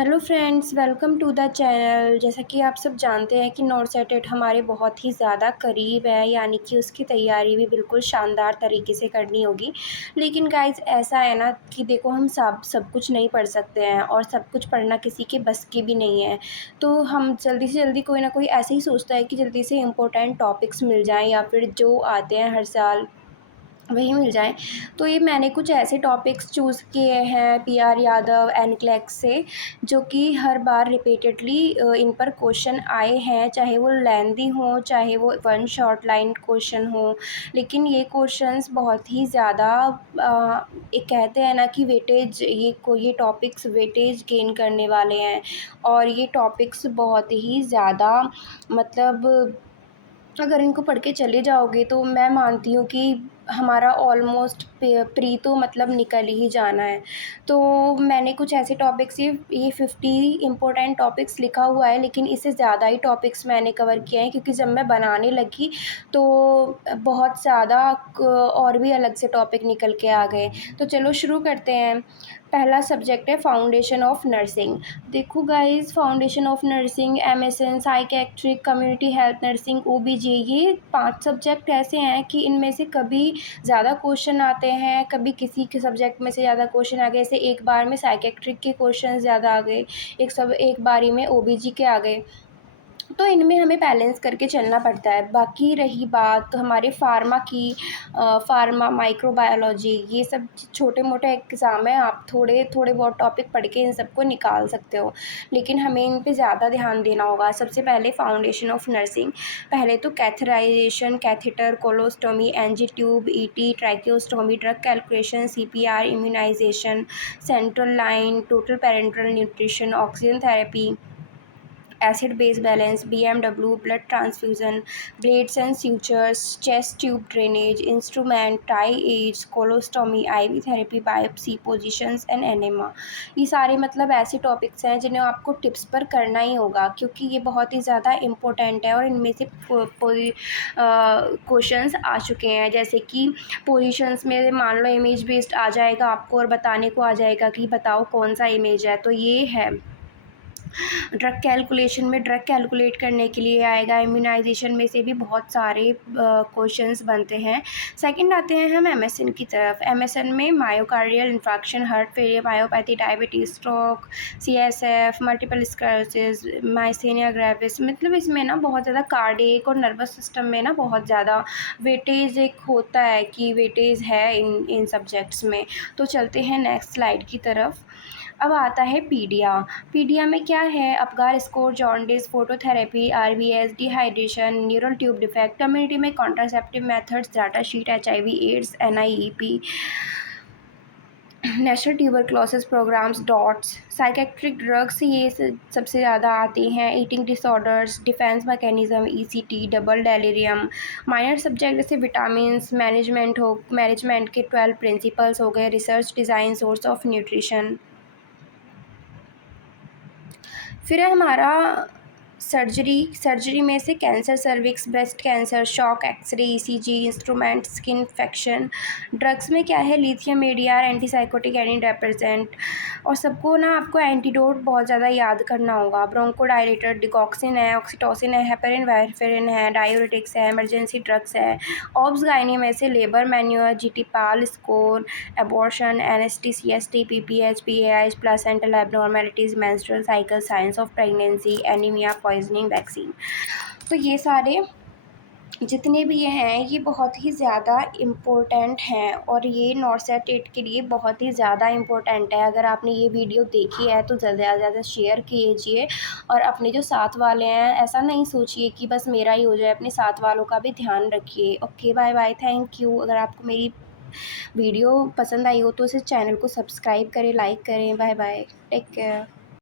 Hello friends, welcome to the channel. जैसा कि आप सब जानते हैं कि नॉर्सेटेट हमारे बहुत ही ज़्यादा करीब है, यानी कि उसकी तैयारी भी बिल्कुल शानदार तरीके से करनी होगी। लेकिन गाइस ऐसा है ना कि देखो, हम सब कुछ नहीं पढ़ सकते हैं और सब कुछ पढ़ना किसी के बस की भी नहीं है। तो हम जल्दी से जल्दी कोई ना कोई ऐसे ही सोचता है कि जल्दी से इम्पोर्टेंट टॉपिक्स मिल जाएँ या फिर जो आते हैं हर साल वही मिल जाए। तो ये मैंने कुछ ऐसे टॉपिक्स चूज़ किए हैं पीआर यादव एनक्लेक्स से, जो कि हर बार रिपीटेडली इन पर क्वेश्चन आए हैं, चाहे वो लेंदी हो, चाहे वो वन शॉर्ट लाइन क्वेश्चन हो। लेकिन ये क्वेश्चंस बहुत ही ज़्यादा एक कहते हैं ना कि वेटेज, ये टॉपिक्स वेटेज गेन करने वाले हैं। और ये टॉपिक्स बहुत ही ज़्यादा मतलब अगर इनको पढ़ के चले जाओगे तो मैं मानती हूँ कि हमारा ऑलमोस्ट प्री तो मतलब निकल ही जाना है। तो मैंने कुछ ऐसे टॉपिक्स, ये 50 इम्पोर्टेंट टॉपिक्स लिखा हुआ है, लेकिन इससे ज़्यादा ही टॉपिक्स मैंने कवर किए हैं, क्योंकि जब मैं बनाने लगी तो बहुत ज़्यादा और भी अलग से टॉपिक निकल के आ गए। तो चलो शुरू करते हैं। पहला सब्जेक्ट है फाउंडेशन ऑफ नर्सिंग। देखो guys, foundation of nursing, MSN, psychiatric, community health nursing, ओबीजी, ये 5 सब्जेक्ट ऐसे हैं कि इनमें से कभी ज़्यादा क्वेश्चन आते हैं, कभी किसी के सब्जेक्ट में से ज़्यादा क्वेश्चन आ गए। जैसे एक बार में साइकियाट्रिक के क्वेश्चन ज़्यादा आ गए, एक बारी में ओबीजी के आ गए। तो इनमें हमें बैलेंस करके चलना पड़ता है। बाकी रही बात हमारे फार्मा की, फार्मा, माइक्रोबायोलॉजी, ये सब छोटे-मोटे एग्ज़ाम हैं, आप थोड़े बहुत टॉपिक पढ़ के इन सबको निकाल सकते हो, लेकिन हमें इन पे ज़्यादा ध्यान देना होगा। सबसे पहले फाउंडेशन ऑफ नर्सिंग। पहले तो catheterisation, catheter, colostomy, NG tube, ET, tracheostomy, drug calculation, CPR, immunisation, central line, total parenteral nutrition, oxygen therapy, acid base balance, BMW, blood transfusion, blades and sutures, chest tube drainage, instrument, tie aids, colostomy, IV therapy, biopsy, positions and enema. ये सारे मतलब ऐसे topics हैं जिन्हें आपको tips पर करना ही होगा, क्योंकि ये बहुत ही ज़्यादा इम्पोर्टेंट है और इनमें से क्वेश्चंस आ चुके हैं। जैसे कि पोजीशंस में मान लो इमेज बेस्ड आ जाएगा आपको और बताने को आ जाएगा कि बताओ कौन सा इमेज है, तो ये है। ड्रग कैलकुलेशन में ड्रग कैलकुलेट करने के लिए आएगा। इम्यूनाइजेशन में से भी बहुत सारे क्वेश्चंस बनते हैं। सेकंड आते हैं हम एमएसएन की तरफ। एमएसएन में myocardial infarction, heart failure, myopathy, diabetes, stroke, CSF, multiple sclerosis, myasthenia gravis, मतलब इसमें ना बहुत ज़्यादा कार्डियक और नर्वस सिस्टम में ना बहुत ज़्यादा वेटेज एक होता है कि वेटेज है इन सब्जेक्ट्स में। तो चलते हैं नेक्स्ट स्लाइड की तरफ। अब आता है पीडिया। पीडिया में क्या है? Apgar score, jaundice, phototherapy, RBS, dehydration, neural tube defect, community में contraceptive methods, data sheet, HIV AIDS, NIEP, national tuberculosis programmes, DOTS, psychiatric drugs, ये सबसे ज़्यादा आती हैं। Eating disorders, defence mechanism, ECT, double delirium. Minor subject जैसे vitamins, management के 12 principles हो गए, research design, source of nutrition. फिर है हमारा सर्जरी में से cancer, cervix, breast cancer, shock, X-ray, ECG, instrument, skin infection. Drugs में क्या है? Lithium, ADR, antipsychotic, any depressant. और सबको ना आपको एंटीडोट बहुत ज़्यादा याद करना होगा। ब्रोंकोडायलेटर, डिकॉक्सिन है, ऑक्सीटोसिन है, हेपेरिन, वारफेरिन है, डायूरेटिक्स है, इमरजेंसी ड्रग्स है। ऑब्स गाइनी में से labour manoeuvre, GTPAL, score, abortion, NST, CST, PPH, PAIs, placental abnormalities, menstrual cycle, science of pregnancy, anaemia, poisoning, vaccine. तो ये सारे जितने भी ये हैं, ये बहुत ही ज़्यादा इम्पोर्टेंट हैं और ये नॉर्सेट के लिए बहुत ही ज़्यादा इम्पोर्टेंट है। अगर आपने ये वीडियो देखी है तो ज़्यादा से ज़्यादा शेयर कीजिए और अपने जो साथ वाले हैं, ऐसा नहीं सोचिए कि बस मेरा ही हो जाए, अपने साथ वालों का भी ध्यान रखिए। Okay, bye bye, thank you. अगर आपको मेरी वीडियो पसंद आई हो तो इस चैनल को सब्सक्राइब करें, लाइक करें। Bye bye, take care.